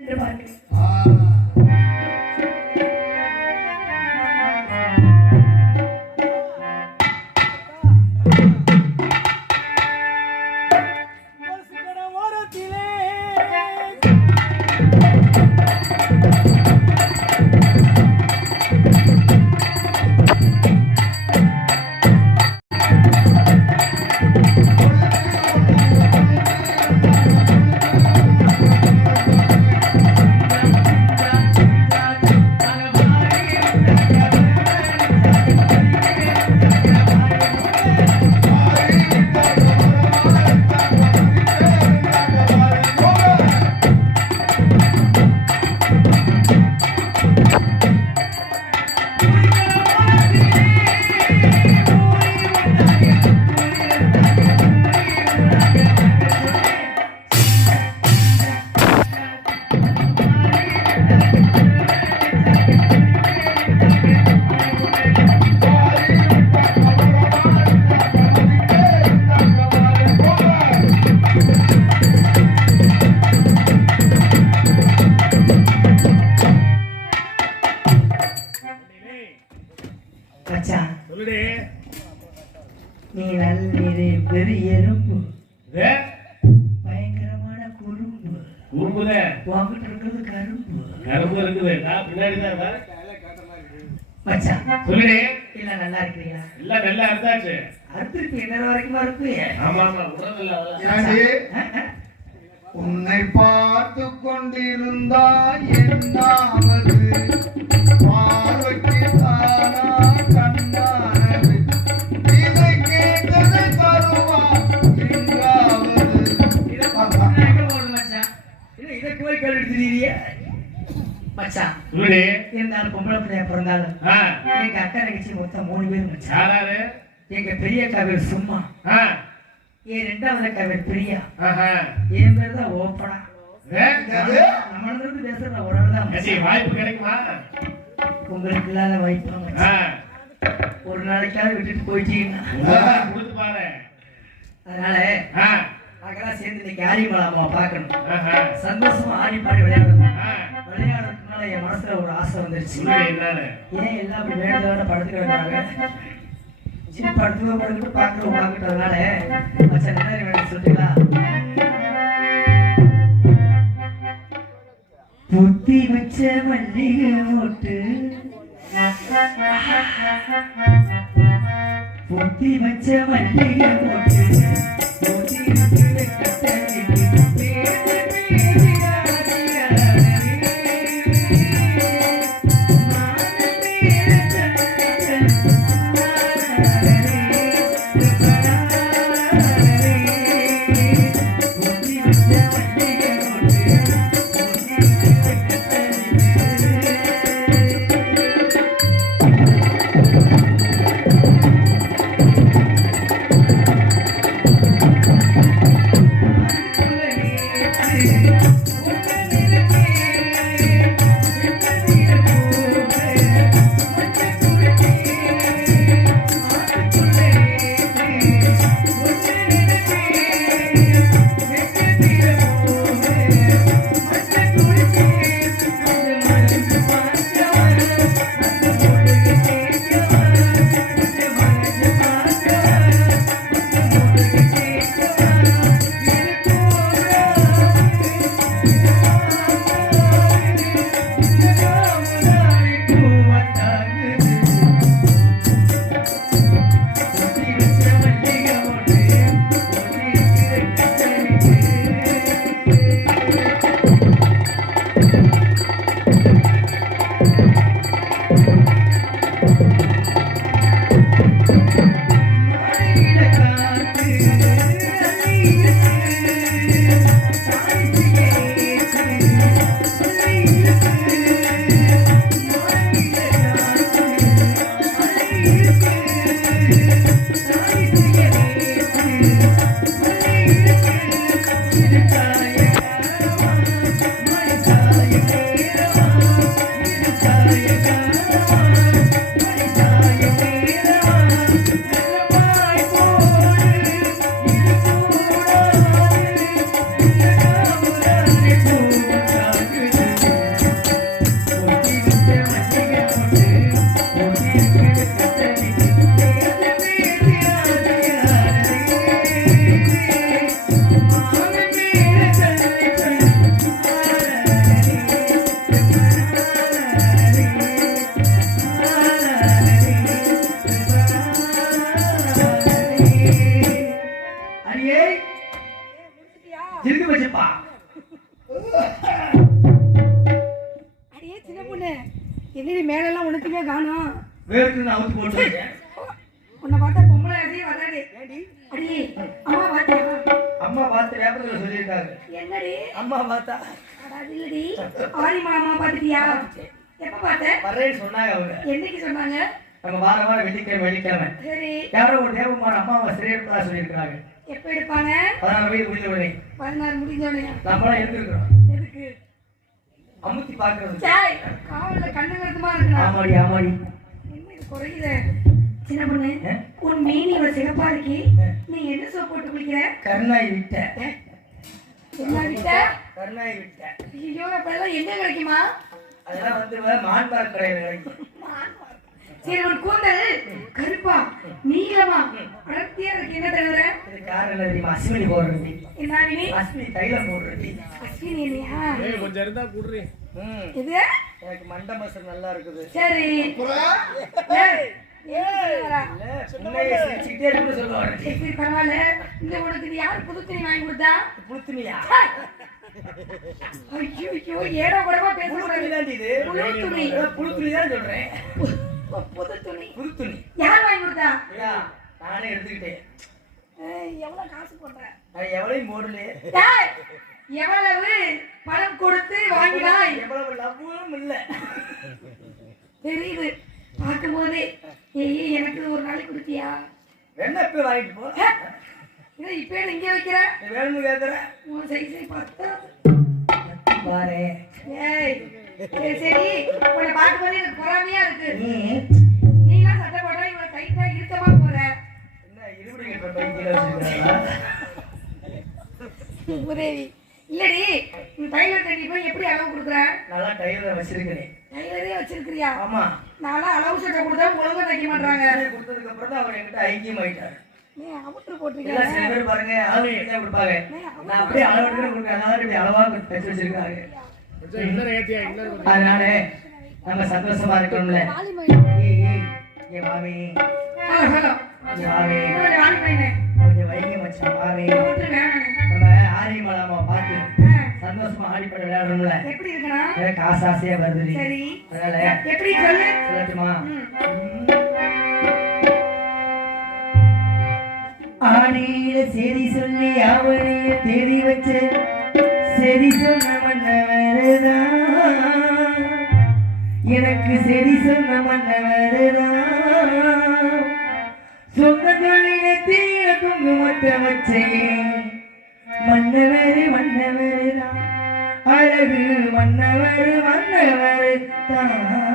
என்று பார்க்கிறேன் நல்லா இருக்கிறீங்களா? எல்லாம் நல்லா இருந்தாச்சு அடுத்திருக்கு என்ன வரைக்கும் இருக்கு ஆமா ஆமா. உன்னை பார்த்து கொண்டிருந்தாய் என்னாவது? பார்வைக்கு தானா கண்ணானது? இதை கேட்டதை தருவா என்றாவது இதை போய் கேட்டுட்டு திரியிறியே? மச்சான் இருந்தாலும் பொம்பளை பிள்ளைய பிறந்தாலும் ஆ. எங்க அக்கா தங்கச்சி மொத்தம் மூணு பேர் மச்சான். எங்க பெரிய பேர் சும்மா. ஆ. என் ரெண்டாவது பேர் பிரியா. என் பேர் தான் ஓப்பனா? நம்மள இருந்து பேசுற ஒரு ஆள் தான். வாய்ப்பு கிடைக்குமா? உங்களுக்கு இல்லாத வாய்ப்பு. ஒரு நாளைக்காவது விட்டுட்டு போயிட்டீங்கன்னா. அதனால ஆ. நாங்கெல்லாம் சேர்ந்து இன்னைக்கு ஆரியமலாமாவை பார்க்கணும். சந்தோஷமா ஆடி பாடி விளையாடணும். ஆ. என் மனசுல ஒரு ஆசை வந்துருச்சு. ஏன் எல்லாம் அப்படி வேணுதோட படுத்து கிடக்குறாங்க சரி படுத்து படுத்துட்டு பார்க்குறோம் பார்க்கட்டதுனால மச்சான் என்ன வேணும் சொல்லிட்டுங்களா புத்தி வச்ச மல்லிகை மொட்டு. புத்தி வச்ச மல்லிகை புத்தி வச்ச அம்மா பார்த்தா. இல்லடி ஆடி மாமா பாத்துட்டியா எப்ப பார்த்த? வர்றேன்னு சொன்னாங்க அவங்க. என்னைக்கு சொன்னாங்க? நம்ம வார வாரம் வெள்ளிக்கிழமை வெள்ளிக்கிழமை. சரி. யாரோ ஒரு தேவகுமார் அம்மாவை சிறையெடுப்பதா சொல்லியிருக்கிறாங்க. எப்ப எடுப்பாங்க? அதான் போய் முடிஞ்ச உடனே பதினாறு முடிஞ்சோடனே நம்மளாம் இருந்திருக்கிறோம். எதுக்கு? அமுத்தி பார்க்கறது. சாய் காவல்ல கண்ணு கருத்துமா இருக்கா ஆமாடி ஆமாடி. என்ன குறையுது? சின்ன பொண்ணு? உன் மீன் இவ்வளவு சிறப்பா இருக்கி. நீ என்ன சோப் போட்டு குளிக்கிற? கருணாய் விட்ட என்ன விட்ட கருணாய் விட்ட ஐயோ அப்பெல்லாம் எங்க கிடைக்குமா? அதெல்லாம் வந்து மான்பார் கடையில் கிடைக்கும் சரி உன் கூந்தல். கருப்பா நீளமா. அடர்த்தியா இருக்கு என்ன தவிர காரணம் தெரியுமா? அஸ்வினி போடுறது என்ன வினி அஸ்வினி தைலம் போடுறது அஸ்வினி இல்லையா ஏய், கொஞ்சம் இருந்தா குடுறி ம். இது? எனக்கு மண்ட மசல் நல்லா இருக்குது. சரி. பரவாயில்ல. இந்த உனக்கு யாரு புது துணி வாங்கி கொடுத்தா? புளுத்துனியா ஐயோ ஏடோ கூடமா பேசக்கூடாது புளுத்துணி இது? புது துணி. புளுத்துணி தான் சொல்றேன். புது துணி. புது துணி. யார் வாங்கி கொடுத்தா? நானே எடுத்துக்கிட்டேன். எவ்வளவு காசு போடுற? நான் எவ்வளையும் போடலையே ஏய், எவ்வளவு? பணம் கொடுத்து வாங்கினாய். எவ்வளவு லவ்வும் இல்ல. தெரியுது. பார்க்கும்போதே ஏய் எனக்கு ஒரு நாளைக்கு கொடுத்தியா? என்ன இப்ப வாங்கிட்டு போ இதை இப்ப இங்கே வைக்கிற? வேணும்னு கேக்குற? உன் சைஸை பார்த்தா. பாரு. ஏய் சரி உன்னை பார்க்கும்போது எனக்கு பொறாமையா இருக்கு. நீ நீலாம் சட்டை போட்டா இவ்வளவு டைட்டா இறுக்கமா போற. என்ன இருபடி உதவி. இல்லடி நீ டைலர் கட்டி போய் எப்படி அளவு கொடுக்குற? நல்லா டைலர் வச்சிருக்கிறேன். டைலரே வச்சிருக்கிறியா? ஆமா. நான்லாம் அளவு சட்டை கொடுத்தா ஒழுங்கா தைக்க மாட்டாங்க கொடுத்ததுக்கு அப்புறம் தான் அவர் என்கிட்ட ஐக்கியம் ஆயிட்டாரு. நீ அவுட்ரு போட்டிருக்கீங்க சில பேர் பாருங்க அளவு என்ன கொடுப்பாங்க? நான் அப்படியே அளவு எடுத்து கொடுக்குறேன் அதனால இப்படி அளவா தைச்சு வச்சிருக்காங்க அதனால நம்ம சந்தோஷமா இருக்கணும்ல. இவரு வாங்கி போயினேன் கொஞ்சம் வைங்க மச்சான் அவுட்ரு ஆடிப்பட விளையாடணும்ல எப்படி இருக்கணும் எனக்கு ஆசை ஆசையா வருது சரி அதனால எப்படி சொல்லு? சொல்லட்டுமா? சரி சொல்லி அவனைய தேடி வச்ச சரி சொன்ன மன்னவருதான். எனக்கு சரி சொன்ன மன்னவருதான். சொந்த தொழிலத்தீர குங்குமத்தை வச்சையே வந்தவர் வந்தவர் தான்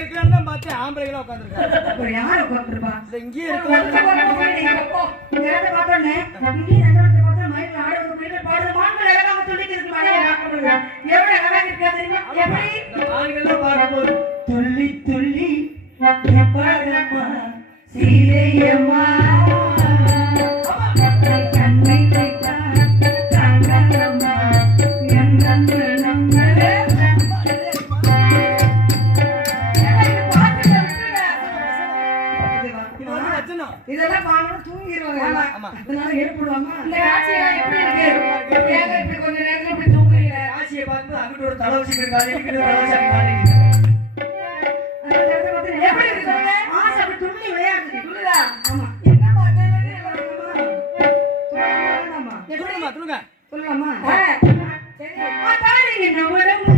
இருக்கிறான்னு பார்த்து ஆம்பளைகளா உட்காந்துருக்காங்க யாரு உட்காந்துருப்பா இங்கே இருக்கு. துள்ளி துள்ளி பாடமா சீதையம்மா. இதெல்லாம் பாக்கணும் தூங்கிடுவாங்க அதனால ஏற்படுவாங்க இந்த காட்சியெல்லாம் எப்படி இருக்கு? இப்படி கொஞ்ச நேரத்துல இப்படி தூங்குறீங்க. காட்சியை பார்க்கும்போது அங்கிட்டு ஒரு தலை வச்சு எப்படி இருக்கு சொல்லலாமா சரி. தலைவலிங்க உடம்பு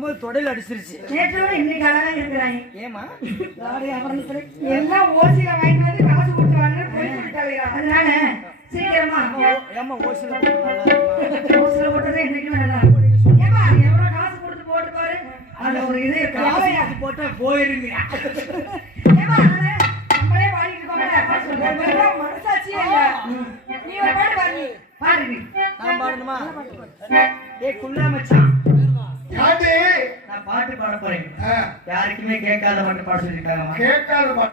போகும்போது தொடையில அடிச்சிருச்சு. நேற்றோட இன்னைக்கு அழகா இருக்கிறாங்க. ஏமா எல்லாம் ஓசியில வாங்கிட்டு வந்து காசு கொடுத்துருவாங்க போய் சொல்லிட்டாங்க. அதனால சீக்கிரமா. ஏமா போட்டு இருக்குமா? ஓசில போட்டதே இன்னைக்கு நல்லா எவ்வளவு காசு கொடுத்து போட்டு பாரு. அதுல ஒரு இது காசு போட்டா போயிருங்க. அதனால நம்மளே வாங்கிட்டு இருக்கோம்ல. மனசாட்சியே இல்ல. நீ ஒரு பாட்டு பாரு பாரு நீ. நான் பாடணுமா ஏ குள்ளா மச்சான். யாரு நான் பாட்டு பாட போறேன். யாருக்குமே கேட்காத பாட்டு பாட சொல்லியிருக்காங்க கேட்காத பாட்டு.